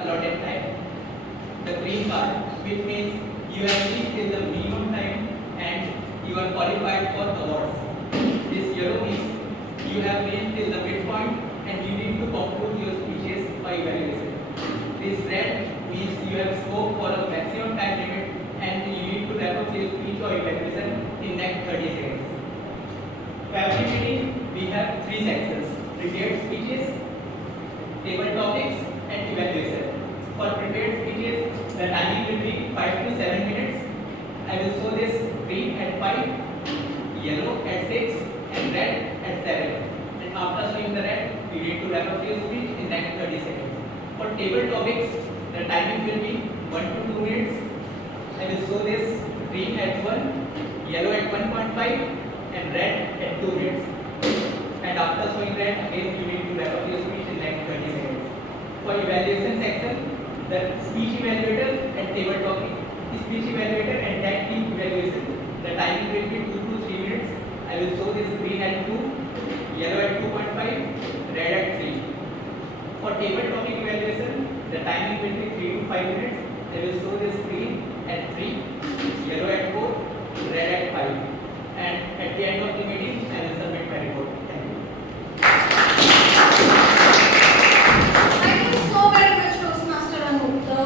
allotted time. The green card, which means you have reached till the minimum time and you are qualified for awards. This yellow means you have reached till the midpoint and you need to conclude your speeches by evaluation. This red means you have scope for a maximum time limit and you need to wrap up your speech or evaluation in next 30 seconds. For every meeting, we have three sections: prepared speeches, table topics, and evaluation. For prepared speeches, the timing will be 5 to 7 minutes. I will show this green at 5, yellow at 6, and red at 7. And after showing the red, you need to wrap up your speech in next 30 seconds. For table topics, the timing will be 1 to 2 minutes. I will show this green at 1, yellow at 1.5, and red at 2 minutes. And after showing red, again you need to wrap up your speech in next 30 seconds. For evaluation section, the speech evaluator and table topic, speech evaluator and tag team evaluation, the timing will be 2 to 3 minutes. I will show this green at 2, yellow at 2.5, red at 3. For table topic evaluation, the timing will be 3 to 5 minutes. I will show this green at 3, yellow at 4, red at 5. And at the end of the meeting, I will submit my report. Thank you. Thank you so very much, Toastmaster Anup. The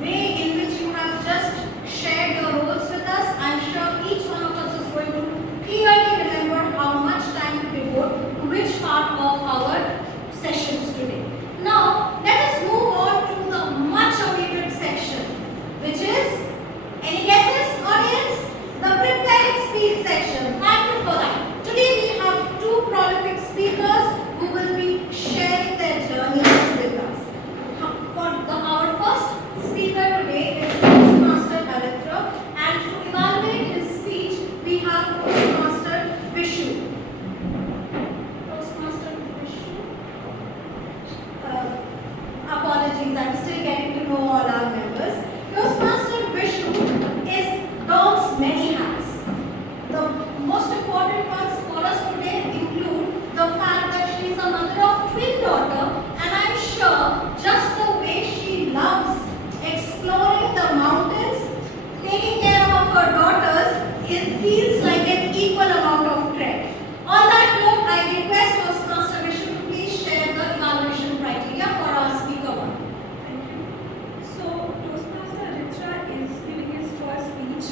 way in which you have just shared your roles with us, I'm sure each one of us is going to clearly remember how much time to devote to which part of our sessions today. Now, let us move on to the much awaited section, which is, any guesses, audience? The prepared speech section. Thank you for that. Today we have two prolific speakers who will be sharing their journeys with us. Our first speaker today is Toastmaster Alitra, and to evaluate his speech, we have Toastmaster Vishu. Toastmaster Vishu. Apologies, I'm still getting to know all our members. Toastmaster Vishu is dog's many hats. The most important ones for us today include the fact that she is a mother of twin daughter, and I'm sure just the way she loves exploring the mountains, taking care of her daughters, it feels like an equal amount of trek. On that note, I request Toastmaster Vishu to please share the evaluation criteria for our speaker one. Thank you. So, Toastmaster Alitra is giving his first speech,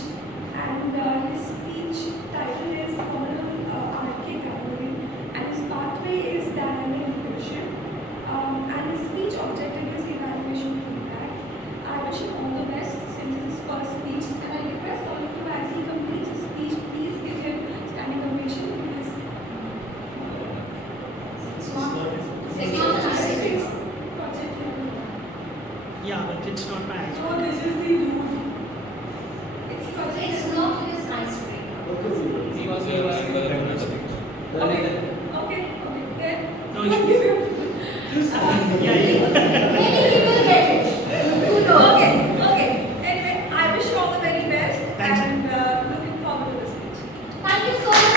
and his speech title is Colonel R.K. Gambari, and his pathway is dynamic leadership, and his speech objective is evaluation feedback. I wish him all the best since his first speech, and I request all of you as he completes his speech, please give him standing ovation in his project. Yeah, but it's not my ice. So this is the rule. It's not his icebreaker. Because you are Okay, good. No issues. Yeah, Maybe he will get it. Who knows? Okay. Anyway, I wish you all the very best, Thanks. and looking forward to the speech. Thank you so much.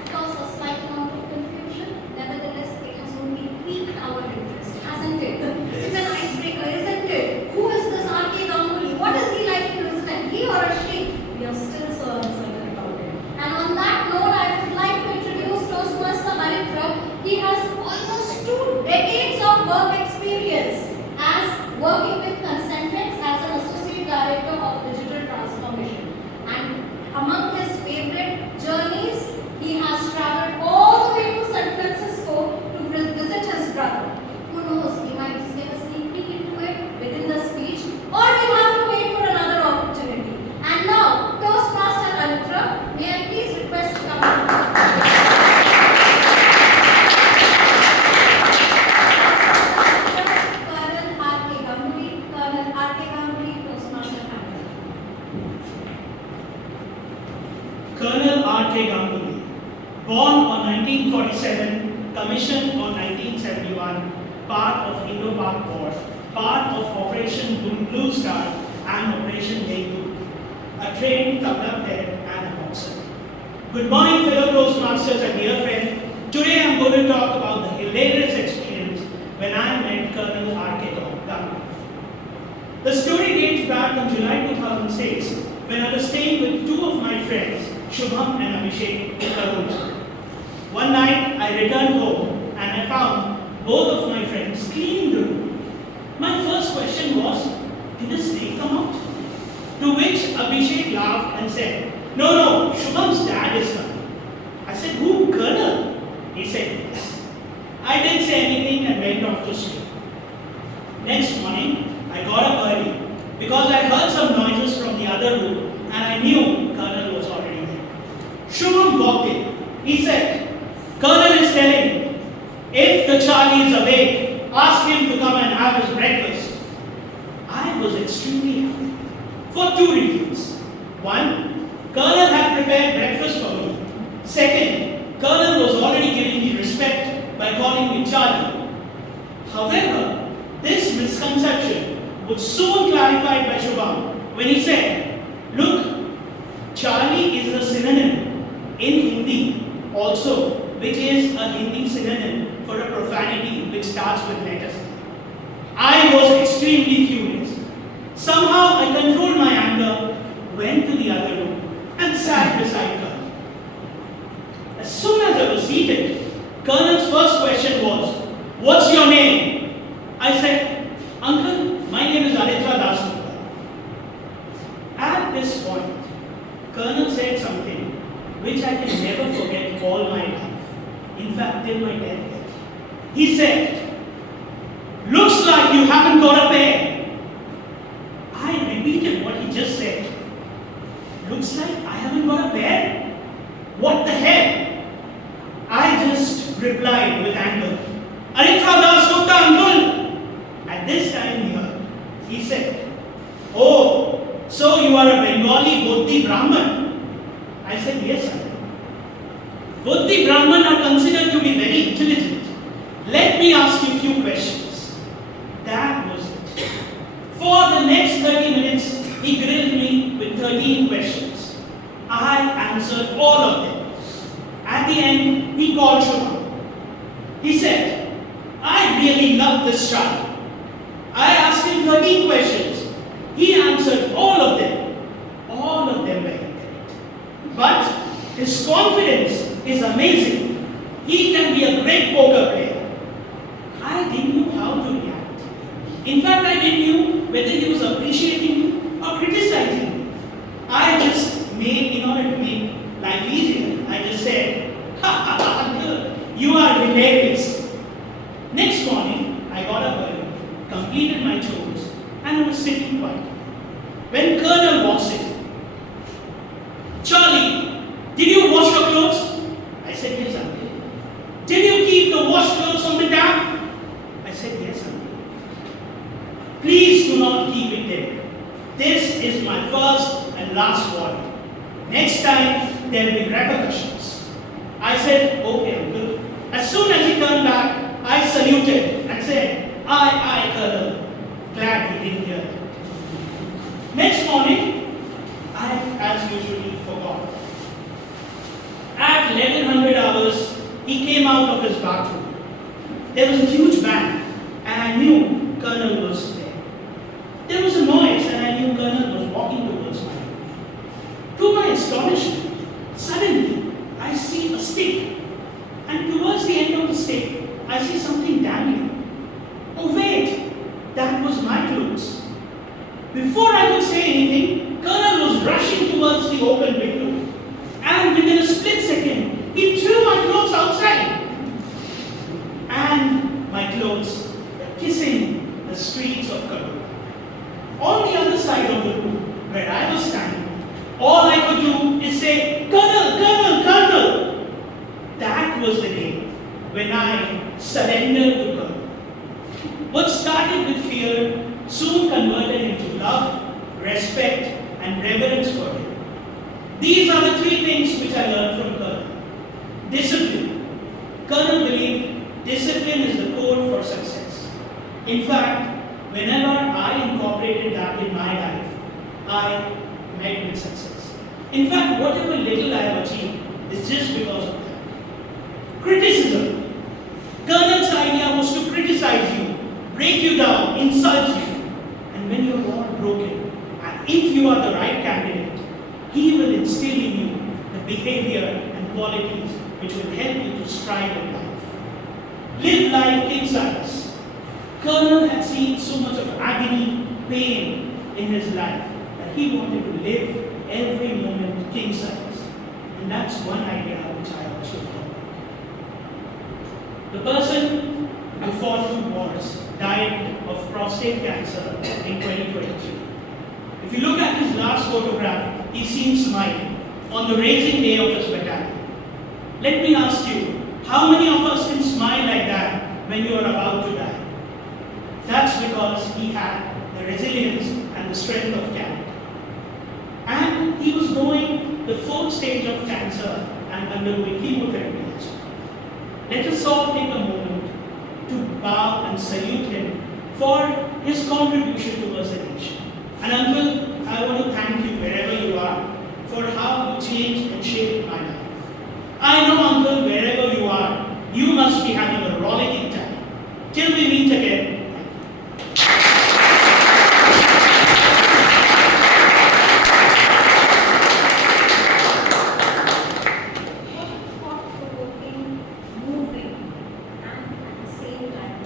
Of course, a slight amount of confusion. Nevertheless, it has only piqued our interest, hasn't it? It's an icebreaker, isn't it? Who is this R.K. Ganguly? What is he like to present? He or a she? We are still so uncertain about it. And on that note, I would like to introduce Toastmaster Alitra. He has almost 2 decades of work experience as working with Concentrix as an associate director of digital transformation. And among his favorite journeys, he has traveled all the way to San Francisco to visit his brother. Who knows, he might just give a sneak peek into it within the speech, or we'll have to wait for another opportunity. And now, Toastmaster Alitra, may I please request to come up. Colonel R.K. Ganguly, Toastmaster Alitra. Colonel R.K. Ganguly, born on 1947, commissioned on 1971, part of Indo-Pak War, part of Operation Blue Star and Operation Yengu, a trained tabla player and a boxer. Good morning, fellow Toastmasters and dear friends. Today I am going to talk about the hilarious The story dates back in July 2006 when I was staying with two of my friends, Shubham and Abhishek, in Karur. One night I returned home and I found both of my friends cleaning the room. My first question was, did a snake come out? To which Abhishek laughed and said, no, Shubham's dad is coming. I said, who, Colonel? He said, yes. I didn't say anything and went off to sleep. Next morning, I got up early because I heard some noises from the other room and I knew Colonel was already there. Shubham walked in. He said, Colonel is telling, if the Charlie is awake, ask him to come and have his breakfast. I was extremely happy for two reasons. One, Colonel had prepared breakfast for me. Second, Colonel was already giving me respect by calling me Charlie. However, this misconception was soon clarified by Shubham when he said, look, Charlie is a synonym in Hindi also, which is a Hindi synonym for a profanity which starts with letters. I was extremely furious. Somehow I controlled my anger, went to the other room and sat beside Colonel. As soon as I was seated, Colonel's first question was, what's your name? I said, Uncle, my name is Aritra Das. At this point, Colonel said something which I can never forget all my life. In fact, till my death. He said, looks like you haven't got a pair. I repeated what he just said. Looks like I haven't got a pair? What the hell? I just replied with anger, Aritra Das Gupta, uncle. At this time he said, oh, so you are a Bengali Bodhi Brahman? I said, yes, uncle. Bodhi Brahman are considered to be very intelligent. Let me ask you a few questions. That was it. For the next 30 minutes, he grilled me with 13 questions. I answered all of them. At the end, he called Shubham. He said, I really love this child. I asked him 13 questions. He answered all of them. All of them were incorrect. But his confidence is amazing. He can be a great poker player. I didn't know how to react. In fact, I didn't know whether he was appreciating me or criticizing me. I just made, in order to make life easier, I just said, ha ha ha, uncle, you are hilarious. Next morning, I got up early, completed my chores, and I was sitting quiet. When Colonel walks in, Charlie, did you wash your clothes? I said, yes, uncle. Did you keep the washed clothes on the tap? I said, yes, uncle. Please do not keep it there. This is my first and last warning. Next time, there will be repercussions. I said, okay, uncle. As soon as he turned back, I saluted and said, aye, Colonel. Glad he didn't hear it. Next morning, I, as usually, forgot. At 1100 hours, he came out of his bathroom. There was a huge bang, and I knew Colonel was there. There was a noise, and I knew Colonel was walking towards me. To my astonishment, suddenly, I see a stick, and towards the end of the stick, I see something dangling. Oh wait, that was my clothes. Before I could say anything, Colonel was rushing towards the open window, and within a split second, he threw my clothes outside. And my clothes were kissing the streets of Karur. On the other side of the room, where I was standing, all I could do is say, Colonel, Colonel, Colonel. That was the day when I surrendered to Colonel. What started with fear soon converted into love, respect, and reverence for him. These are the three things which I learned from Colonel. Discipline. Colonel believed discipline is the code for success. In fact, whenever I incorporated that in my life, I met with success. In fact, whatever little I have achieved is just because of that. Criticism. Colonel's idea was to criticize you, break you down, insult you. And when you're wrong, if you are the right candidate, he will instill in you the behavior and qualities which will help you to strive in life. Live life king size. Colonel had seen so much of agony, pain in his life that he wanted to live every moment king size. And that's one idea which I also love. The person who fought 2 wars died of prostate cancer in 2023. If you look at his last photograph, he's seen smiling on the raising day of his battalion. Let me ask you, how many of us can smile like that when you are about to die? That's because he had the resilience and the strength of character. And he was going the 4th stage of cancer and undergoing chemotherapy as well. Let us all take a moment to bow and salute him for his contribution towards the nation. And Uncle, I want to thank you wherever you are for how you changed and shaped my life. I know, Uncle, wherever you are, you must be having a rollicking time. Till we meet again. Thought-provoking, moving, and at the same time,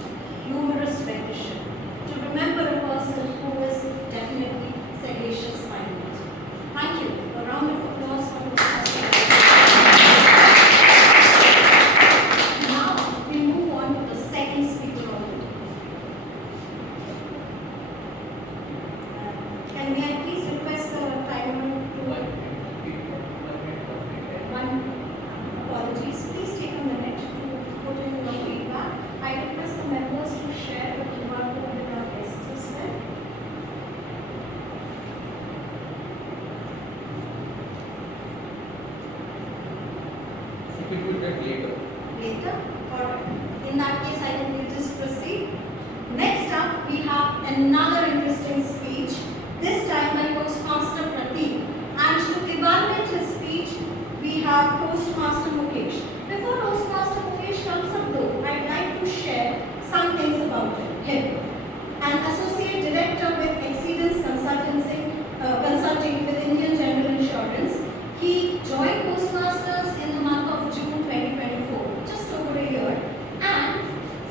humorous rendition to remember a person who is definitely sagacious minded. Thank you. A round of applause for Toastmasters. Now we move on to the second speaker of the day. Can I please request the timer to one? Apologies. Please take a minute to put in your feedback. I request the members to share the QR code with our guests as well. It will get later. Later? Or in that case, I think we'll just proceed. Next up, we have another interesting speech, this time by Toastmaster Prateek. And to evaluate his speech, we have Toastmaster Mukesh. Before Toastmaster Mukesh comes up though, I'd like to share some things about him. An Associate Director with Exceedance Consulting with Indian General Insurance. He joined Toastmasters in the month of June 2024, just over a year. And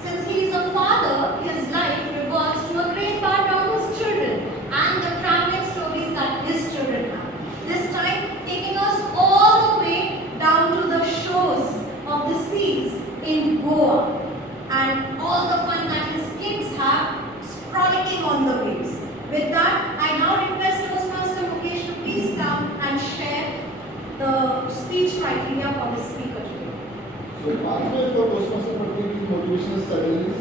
since he is a father, his life revolves to a great part around his children and the traveling stories that his children have. This time, taking us all the way down to the shores of the seas in Goa and all the fun that his kids have frolicking on the waves. With that, I now request Toastmaster Mukesh to please come and share the speech criteria for the speaker today. So pathway for Toastmaster Prateek is motivational studies,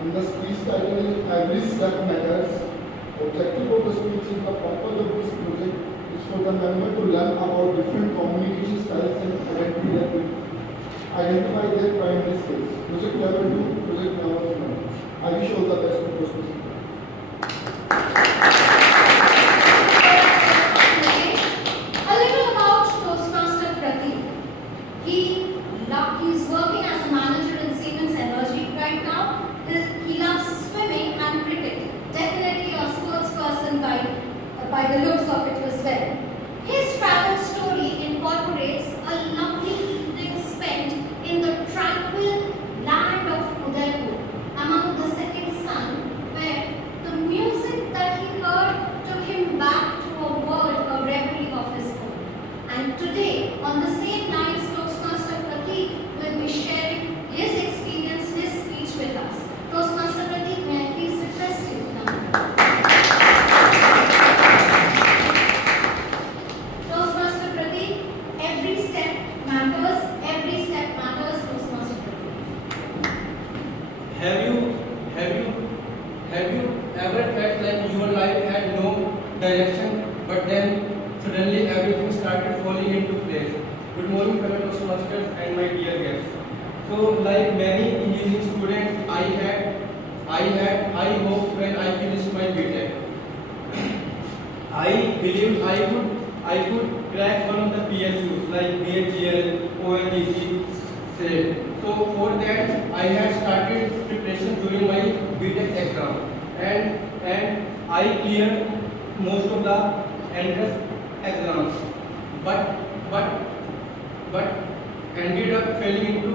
and the speech title is Every Step Matters. Objective of the speech is the purpose of this project is for the member to learn about different communication styles and identify their primary skills. Project level 2, project level 1. I wish all the best to Toastmasters. A little about Toastmaster Prateek. He's working as a manager in Siemens Energy right now. He loves swimming and cricket. Definitely a sports person by the looks of it as well. His travel story incorporates a lovely evening spent in the tranquil land of Udaipur among the setting sun, where the music that he heard took him back to a world, a reverie of his own. And today, on the same lines, Toastmaster Prateek will be sharing his experience, his speech with us. Toastmaster Prateek, may I please request you to come? Toastmaster Prateek, every step matters, Toastmaster Prateek. Have you ever felt like your life had no direction, but then suddenly everything started falling into place? Good morning, fellow Toastmasters and my dear guests. So, like many engineering students, I hoped when I finished my BTech, I believed I could crack one of the PSUs like BHGL, ONGC, SAIL. So for that, I had started preparation during my BTech exam, and I cleared most of the entrance exams, but but but ended up failing into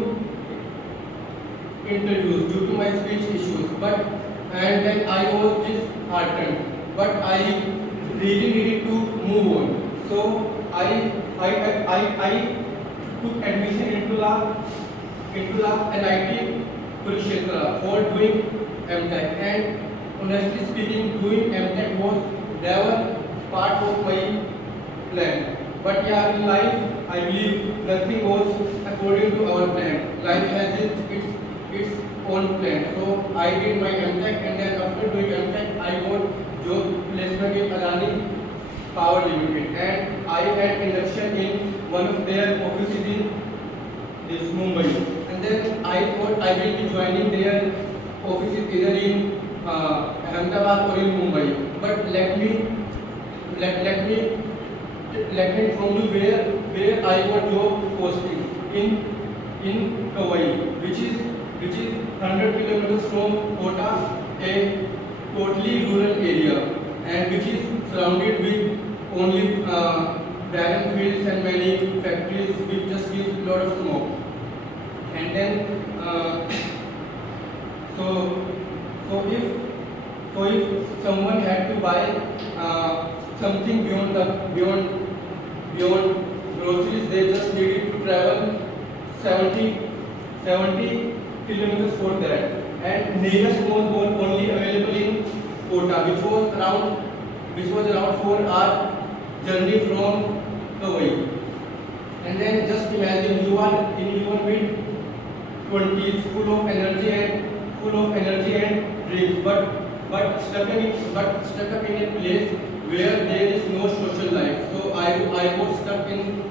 interviews due to my speech issues. But and then I was disheartened. But I really needed to move on. So I took admission into the NIT Kurukshetra for doing MTech. And honestly speaking, doing MTech was never part of my plan. But yeah, in life, I believe nothing was according to our plan. Life has its own plan. So I did my MTech, and then after doing MTech, I got job placement in Adani Power Limited, and I had induction in one of their offices in this Mumbai. And then I thought I will be joining their offices either in Ahmedabad or in Mumbai. But let me inform you where I got job posting in Kauai, which is 100 kilometers from Kota, a totally rural area, and which is surrounded with only barren fields and many factories which just give a lot of smoke. And then so if someone had to buy something beyond groceries, they just needed to travel 70 kilometers for that. And nearest mall was only available in Kota, which was around 4 hour journey from Kauai. And then just imagine you are in your mid 20s, full of energy and dreams, but stuck in a place where there is no social life. So I was stuck in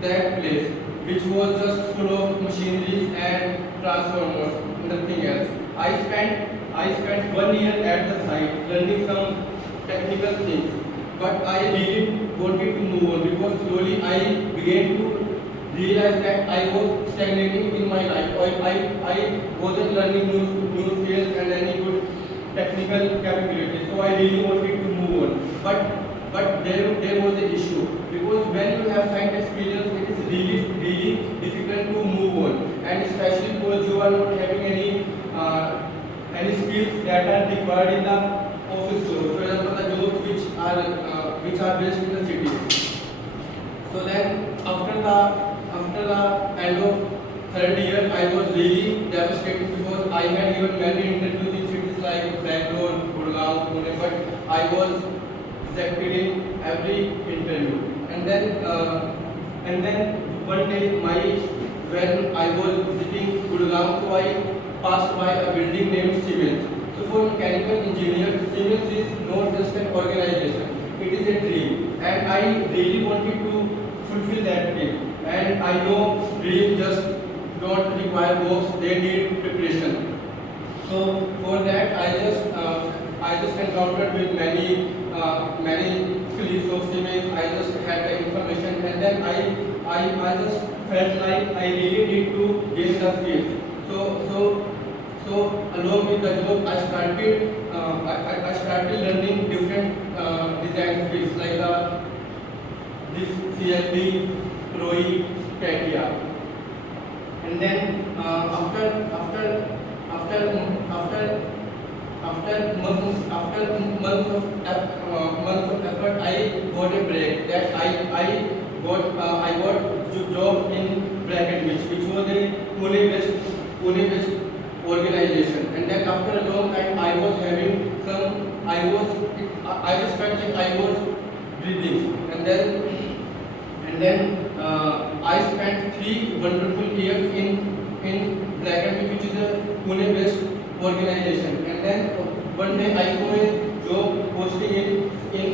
that place, which was just full of machineries and transformers, nothing else. I spent 1 year at the site learning some technical things, but I really wanted to move on because slowly I began to realize that I was stagnating in my life. I wasn't learning new skills and any good technical capabilities. So I really wanted to move on. But there was an issue, because when you have science experience, it is really difficult to move on, and especially because you are not having any skills that are required in the office jobs. For example, the jobs which are based in the city. So then after the end of third year, I was really devastated because I had given many interviews in cities like Bangalore, Gurgaon, Pune, but I was rejected in every interview. And then one day when I was visiting Gurgaon, so I passed by a building named Siemens. So for mechanical engineers, Siemens is not just an organization; it is a dream, and I really wanted to fulfill that dream. And I know dreams just don't require hopes; they need preparation. So for that, I just encountered with many colleagues of Siemens. I just had the information, and then I just felt like I really need to gain the skills. So along with the job, I started learning different design skills like this CFD, Roy, CATIA. And then after months of effort, I got a break. That I got job in Bracket, which was a Pune-based organization. And then after a long time, I just felt like I was breathing. And then I spent 3 wonderful years in Bracket, which is a Pune-based organization. And then one day I saw a job posting in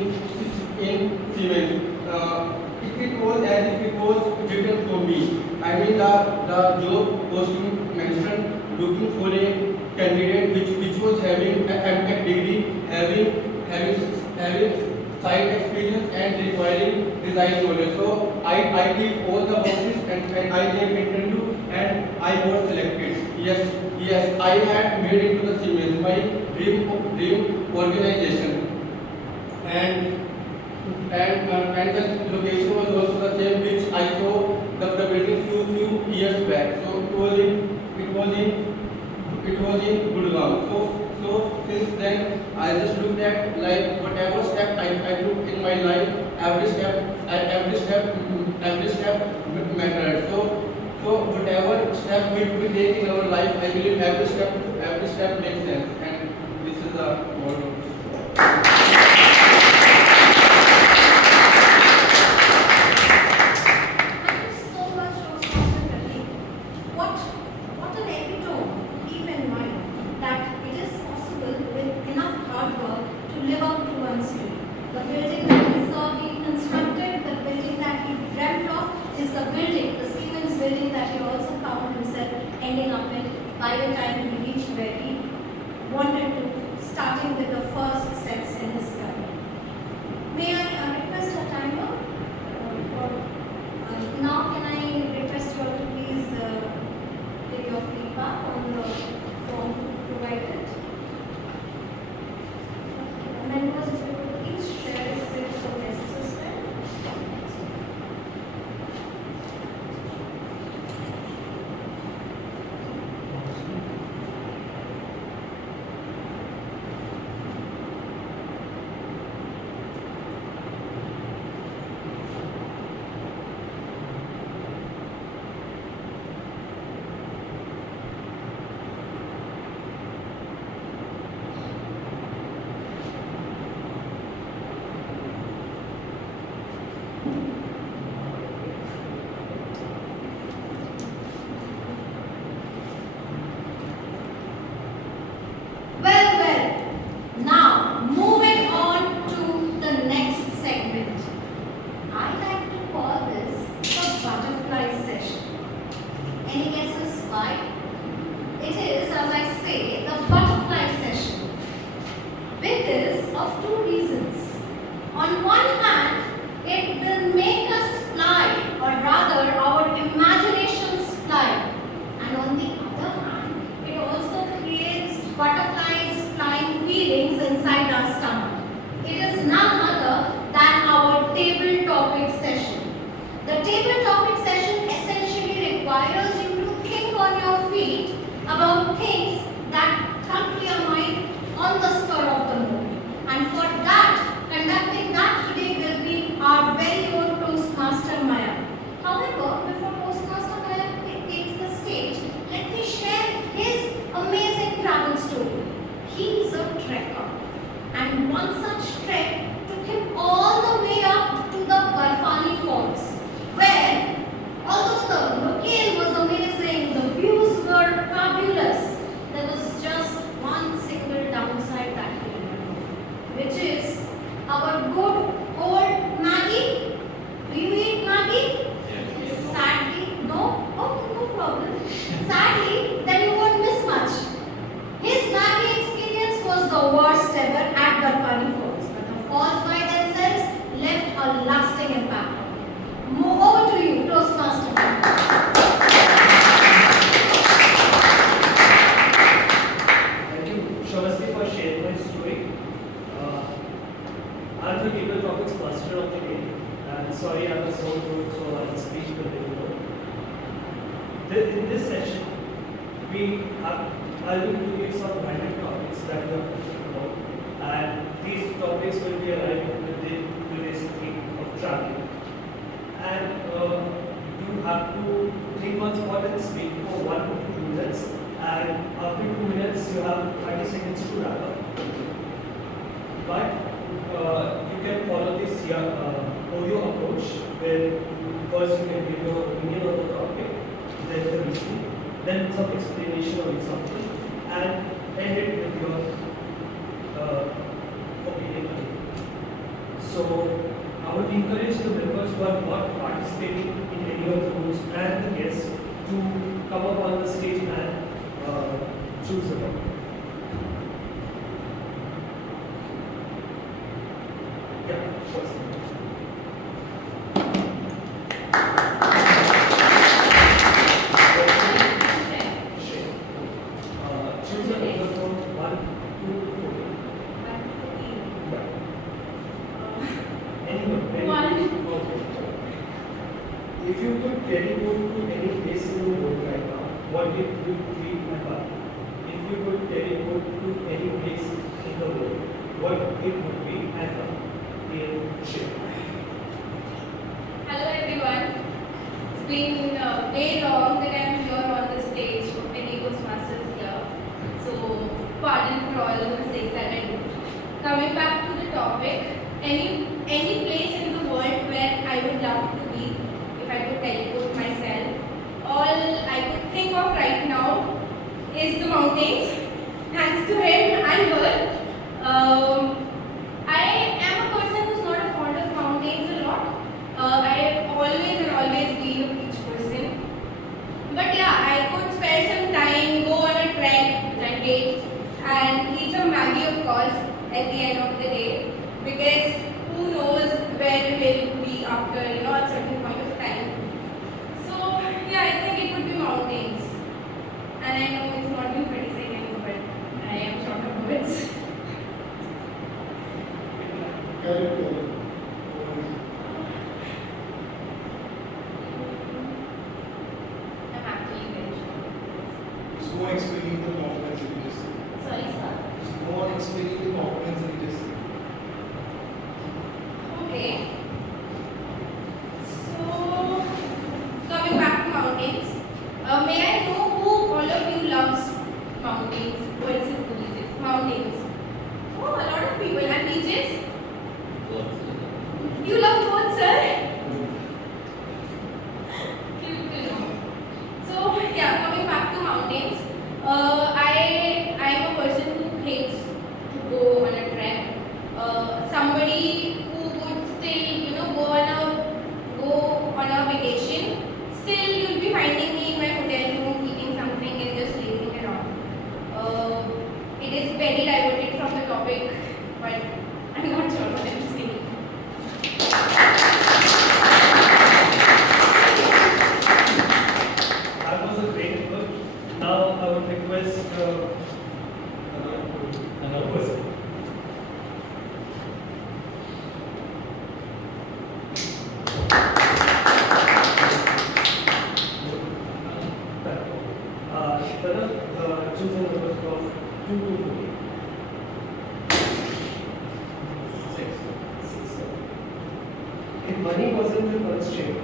Siemens. It was as if it was written for me. I mean, the job posting mentioned looking for a candidate which was having an MTech degree, having site experience and requiring design knowledge. So I did all the boxes and I gave interview and I got selected. Yes, I had made it to the Siemens, my dream organization. and the location was also the same which I saw the building few years back. So it was in Gurgaon. So since then I just looked at like whatever step I took in my life, every step mattered. So whatever step we take in our life, I believe every step makes sense, and this is the word of Thank you so much, Toastmaster Pradeep. What an epitome. Keep in mind that it is possible with enough hard work to live up to one's dream. The building that he saw being constructed, the building that he dreamt of, is the building, the Siemens building that he also found himself ending up in by the time he reached where he wanted to, starting with the first steps in his career. May I request a timer? Now can I request you all to please give your feedback on the form provided? Members, if you could please share this with the guests as well. Well, now moving on to the next segment. I like to call this the butterfly session. Any guesses why? It is, as I say, the butterfly session. Because of two reasons. On one hand, it will make us fly, or rather our imaginations fly. And on the other hand, it also creates butterflies flying feelings inside our stomach. It is none other than our table topic session. The table topic session essentially requires you to think on your feet about things that come to your mind on the spur of the moment. And for that, conducting that today will be our very own Toastmaster Maya. However, before Toastmaster Maya takes the stage, let me share his amazing travel story. He is a trekker, and one such trek took him all the way up to the Barfani Falls, where, although the locale was amazing, the views were fabulous, there was just one single downside that he remembered, which is our good old Maggie. Do you eat Maggie? Yes. Sadly, no? Oh, no problem. Sadly, then you won't miss much. His Maggie experience was the worst ever at Barfani Falls, but the falls by themselves left a lasting impact on him. Over to you, Toastmaster. Thank you, Shavasti, for sharing my story. I'm the table topics master of the day, and sorry I was so good, so I'll speak a little more. In this session, I will give some random topics that we are talking about, and these topics will be aligned with today's theme of traveling. And you have to think on spot and speak for 1 to 2 minutes, and after 2 minutes you have 30 seconds to wrap up. But you can follow this audio approach, where first you can give your opinion on the topic, then the reasoning, then some explanation or example, and end it with your opinion. So I would encourage the members who are not participating in any of the rooms and the guests to come up on the stage and choose a topic. Yeah, first. Choose a number from 1 to 14. Yeah. teleport to any place in the world right now, what it would be and why? If you could teleport to any place in the world, what it would be and why? Share. Hello everyone. It's been way long that I'm here on the stage for many Toastmasters here. So pardon for all the mistakes that I do. Coming back to the topic, any place in the world where I would love to be if I could teleport myself. All I could think of right now is the mountains. Thanks to him and her. I am a person who's not fond of mountains a lot. I have always been a beach person. But yeah, I could spare some time, go on a trek, which I hate, and eat some Maggie of course at the end of the day. Because who knows where we will be after a certain point of time. So yeah, I think it would be mountains. And I know it's not been 20 seconds, but I am short of words. Character. I'm actually very short. Just go and explain the components that you just said. Sorry, sir. Just go and explain the components that you just said. Okay. So, coming back to mountains, may I know who all of you loves mountains versus the beaches? Mountains. Oh, a lot of people. And beaches? You love both, sir? Cute to know. So, yeah, coming back to mountains, I am a person who hates to go on a trek. Somebody who would still, go on a vacation. Still, you'll be finding me in my hotel room eating something and just lazing around. It is very diverted from the topic, but I'm not sure what I'm saying. That was a great book. Now I would request another person. Choose a number from 2 to 14. 6. If money wasn't the constraint,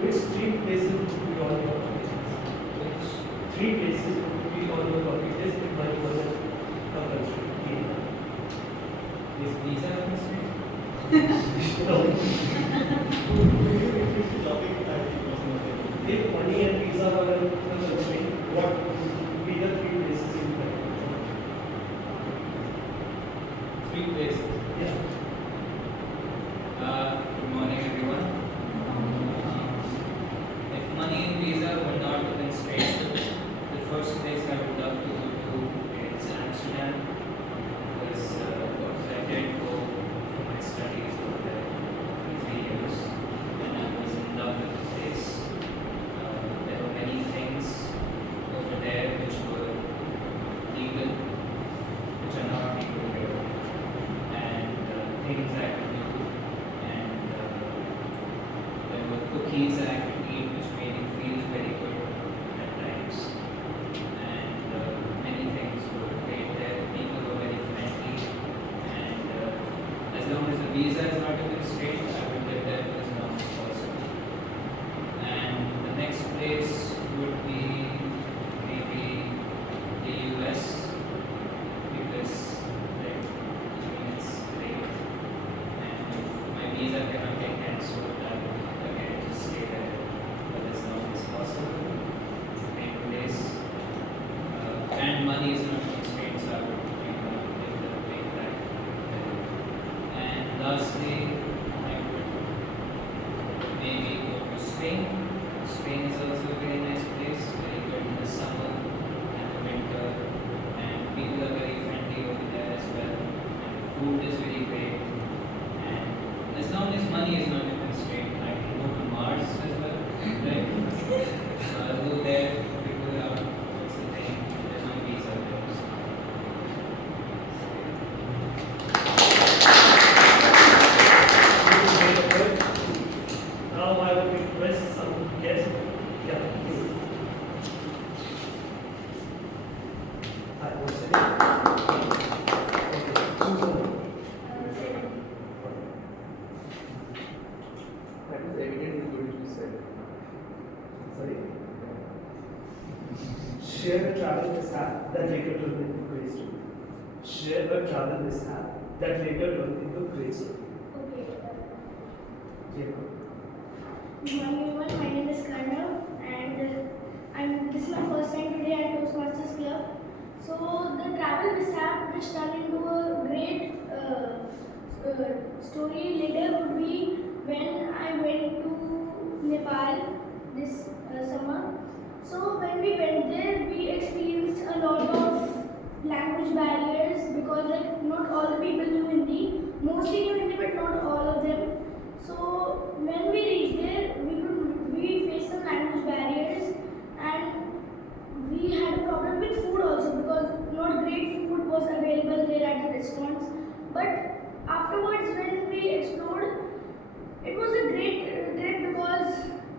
which 3 places would be on your bucket list? 3 places would be on your bucket list if money wasn't a constraint. Is visa a constraint? No. If money and visa were a constraint, what would be the 3 places you would like? 3 places. Yeah. Good morning, everyone. If money and visa were not a constraint, the first place I would love to go to is Amsterdam, because I did go for my studies over there for 3 years, and I was in love with the place. There were many things over there which were legal, which are not legal here, and things I could do, and there were cookies I could eat which made me feel very good at times, and many things were great there. People were very friendly, and as long as the visa is not a constraint, I would live there for as long as possible. And the next place would be maybe the US, because it's great, and if my visa cannot get cancelled, I would again just stay there for as long as possible. It's a great place, and money is not a constraint, so I would live the great life there. And lastly, I would maybe go to Spain. Spain is also a very nice place, very good in the summer and the winter, and people are very friendly over there as well, and food is very great, and as long as money is not a constraint, I can go to Mars as well, right? So I'll go there, figure out what's the thing, there's no visa there. Now I would request some guests later turned into great story. Share a travel mishap that later turned into great story. Okay. Jacob. Good morning, everyone. My name is Karna, and this is my first time today at Toastmasters Club. So the travel mishap which turned into a great story later would be when I went to Nepal this summer. So when we went there, we experienced a lot of language barriers because like not all the people knew Hindi. Mostly knew Hindi, but not all of them. So when we reached there, we faced some language barriers, and we had a problem with food also because not great food was available there at the restaurants. But afterwards, when we explored, it was a great trip because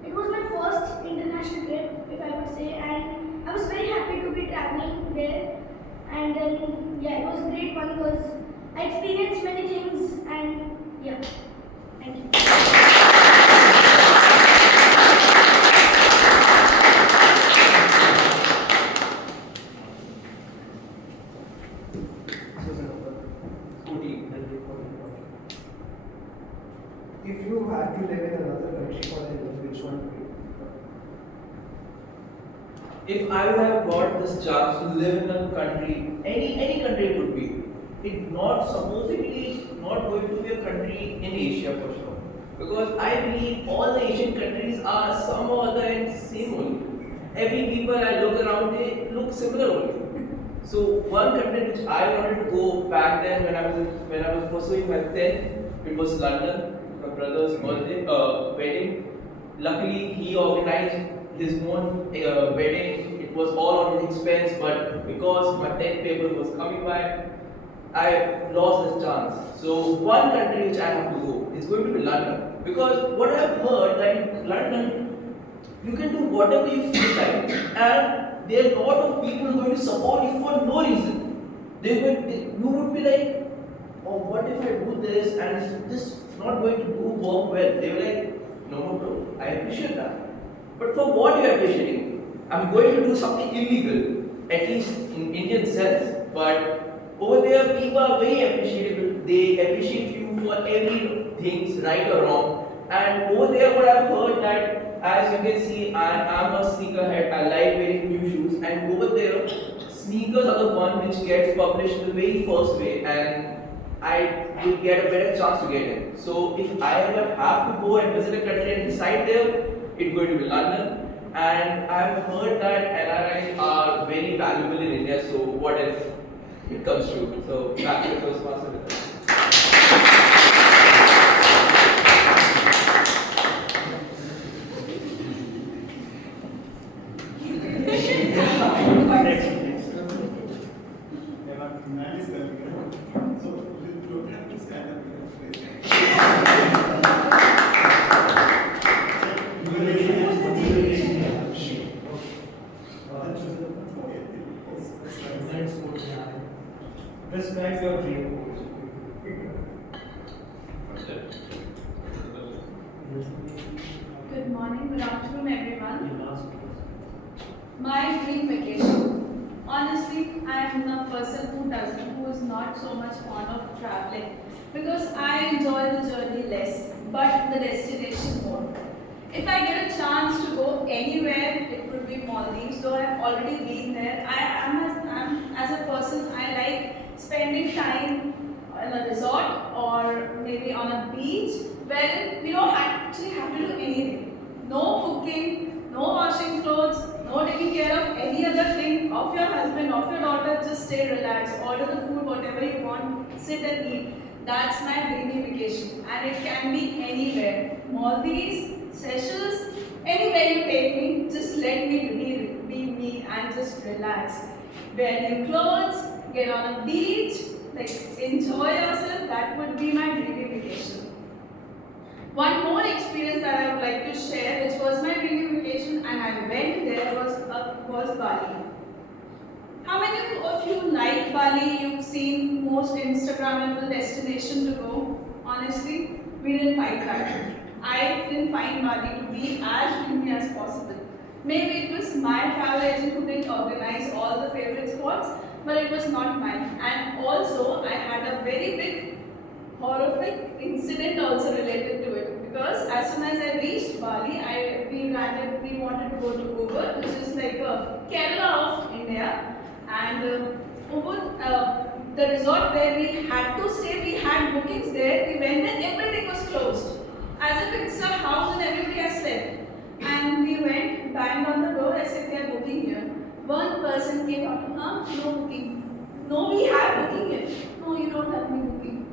it was my first international trip, if I would say, and I was very happy to be traveling there. And then yeah, it was a great one because I experienced many things, and yeah, thank you. Susan, number 14, then we call it. If you had to live in another country for a year, which one would it If I would have got this chance to live in a country, any country it would be, it not supposedly not going to be a country in Asia for sure. Because I believe all the Asian countries are some or other and same only. Every people I look around, they look similar only. So one country which I wanted to go back then when I was pursuing my 10th, it was London, my brother's birthday, wedding. Luckily, he organized his own wedding. It was all on his expense, but because my 10th paper was coming by, I lost this chance. So one country which I have to go is going to be London. Because what I have heard that in London, you can do whatever you feel like, and there are a lot of people going to support you for no reason. You would be like, oh, what if I do this and this not going to work well? They were like, no, bro, I appreciate that. But for what you are appreciating? I'm going to do something illegal, at least in Indian sense. But over there, people are very appreciable. They appreciate you for everything, right or wrong. And over there, what I've heard that, as you can see, I'm a sneakerhead. I like wearing new shoes. And over there, sneakers are the one which gets published the very first way, and I will get a better chance to get in. So if I ever have to go and visit a country and decide there, it's going to be London. And I've heard that NRIs are very valuable in India, so what if it comes true? So back to the Toastmaster with us. Man is coming. So you don't have to stand up here. Describe your dream coach. Good morning, good afternoon, everyone. My dream vacation. Honestly, I am a person who is not so much fond of traveling because I enjoy the journey less, but the destination more. If I get a chance to go anywhere, it would be Maldives. Though I've already been there. I'm as a person, I like spending time in a resort or maybe on a beach where we don't actually have to do anything. No cooking, no washing clothes, no taking care of any other thing of your husband, of your daughter. Just stay relaxed, order the food, whatever you want, sit and eat. That's my dreamy vacation, and it can be anywhere. Maldives, Seychelles, anywhere you take me, just let me be me and just relax. Wear new clothes, get on a beach, like enjoy yourself. That would be my dreamy vacation. One more experience that I would like to share, which was my dreamy vacation, and I went there, was Bali. How many of you like Bali? You've seen most Instagrammable destination to go. Honestly, we didn't find that. I didn't find Bali to be as dreamy as possible. Maybe it was my travel agent who didn't organize all the favorite spots, but it was not mine. And also, I had a very big horrific incident also related to it, because as soon as I reached Bali, we wanted to go to Ubud, which is like a Kerala of India, and Ubud, the resort where we had to stay, we had bookings there. We went there, everything was closed, as if it's a house and everybody has slept. And we went, banged on the door as if we are booking here. One person came out, no booking. No, we have booking here. No, you don't have any booking.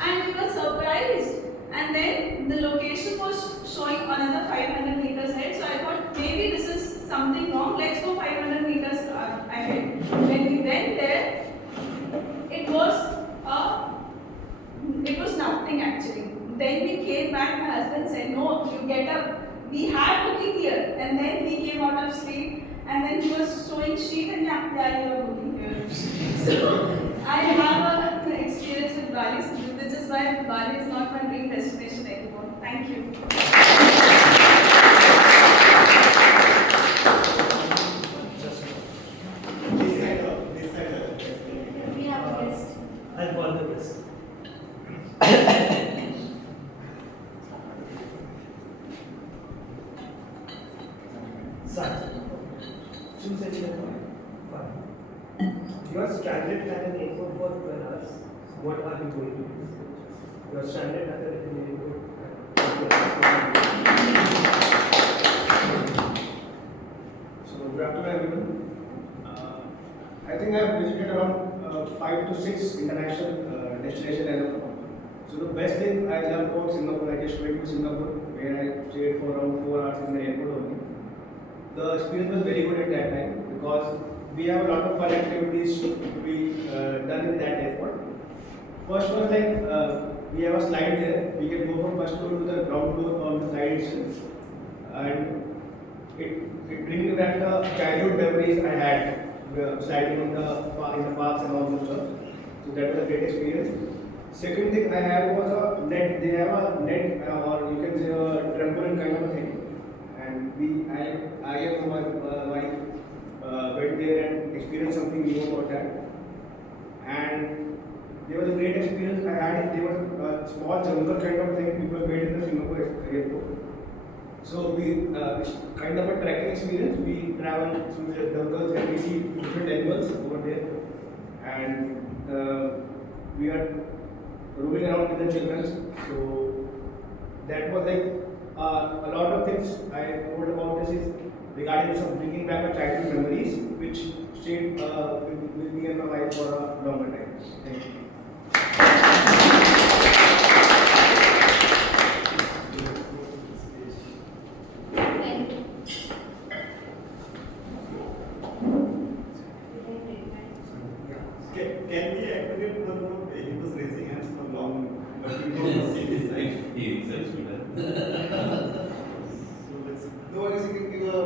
And we were surprised. And then the location was showing another 500 meters ahead. So I thought maybe this is something wrong. Let's go 500 meters ahead. When we went there, it was nothing actually. Then we came back. My husband said, "No, you get up. We had booking here." And then he came out of sleep. And then he was showing sheet and yeah, you are booking here. So I have an experience with Bali, which is why Bali is not my dream destination anymore. Thank you. This side. We have a guest. I'll call the guest. Sir, choose any one. Fine. You are stranded at an airport for 12 hours. What are you going to do? You are stranded at an airport. So, good afternoon, everyone. I think I have visited around 5 to 6 international destinations as of now. So, the best thing I love about Singapore, I just went to Singapore where I stayed for around 4 hours in the airport only. The experience was very good at that time because we have a lot of fun activities to be done in that airport. First was like we have a slide there. We can go from first floor to the ground floor on the slide itself, and it brings me back the childhood memories I had sliding in the parks and all those stuff. So that was a great experience. Second thing I had was a net. They have a net or you can say a trampoline kind of a thing. And I and my wife went there and experienced something new about that. And there was a great experience I had. There was a small jungle kind of thing which was made in the Singapore airport. So we it's kind of a trekking experience. We travel through the jungles and we see different animals over there. And we are roaming around with the children. So that was like a lot of things I told about this is regarding some bringing back my childhood memories, which stayed with me and my wife for a longer time. Thank you. Thank you. Can we activate the mode? He was raising hands for long, but we don't see this side. So let's. No worries, you can give a.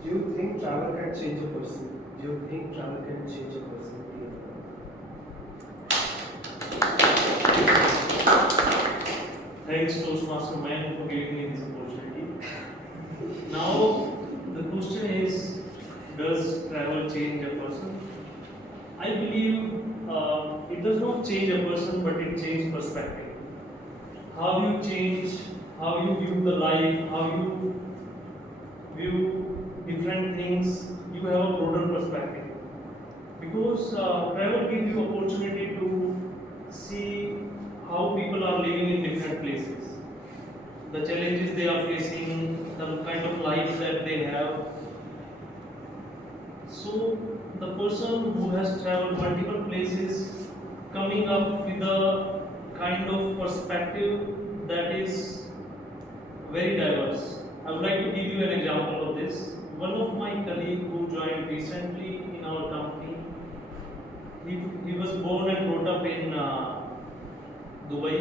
Do you think travel can change a person? Do you think travel can change a person? Thanks, Toastmaster man, for giving me this opportunity. Now, the question is, does travel change a person? I believe it does not change a person, but it changes perspective. How you change, how you view the life, how you view different things, you have a broader perspective. Because travel gives you opportunity to see how people are living in different places, the challenges they are facing, the kind of life that they have. So the person who has traveled multiple places coming up with a kind of perspective that is very diverse. I would like to give you an example of this. One of my colleagues who joined recently in our company, he was born and brought up in Dubai,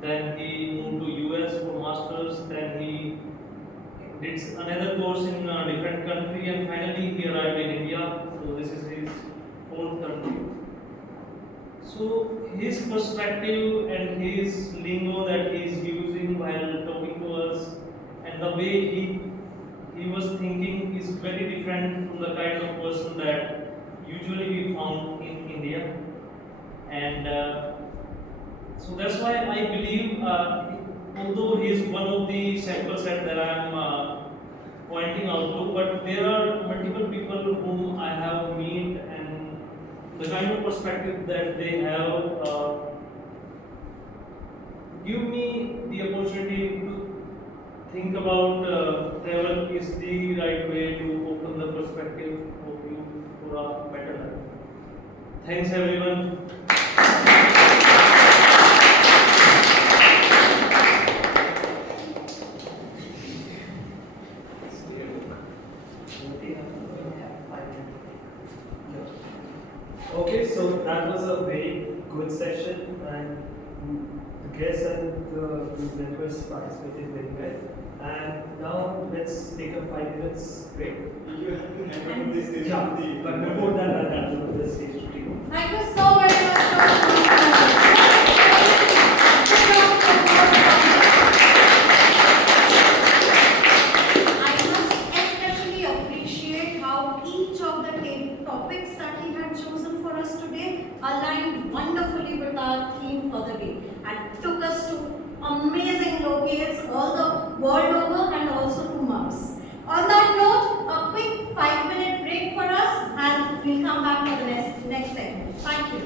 then he moved to US for masters, then he did another course in a different country, and finally he arrived in India. So this is his fourth country. So his perspective and his lingo that he is using while talking to us, and the way he was thinking is very different from the kind of person that usually we found in India. And so that's why I believe, although he is one of the sample set that I am pointing out to, but there are multiple people whom I have met, and the kind of perspective that they have give me the opportunity to think about travel is the right way to open the perspective of you for a better life. Thanks everyone. Okay, so that was a very good session, and the guests and the members participated very well. And now let's take a 5 minutes break. You have to hand over this stage Yeah, to the. but before that, I'll hand over the stage to you. Thank you so very much. I must especially appreciate how each of the topics that he had chosen for us today aligned wonderfully with our theme for the day and took us to amazing locations all the world over and also to Mars. On that note, a quick 5-minute break for us and we'll come back for the next segment. Thank you.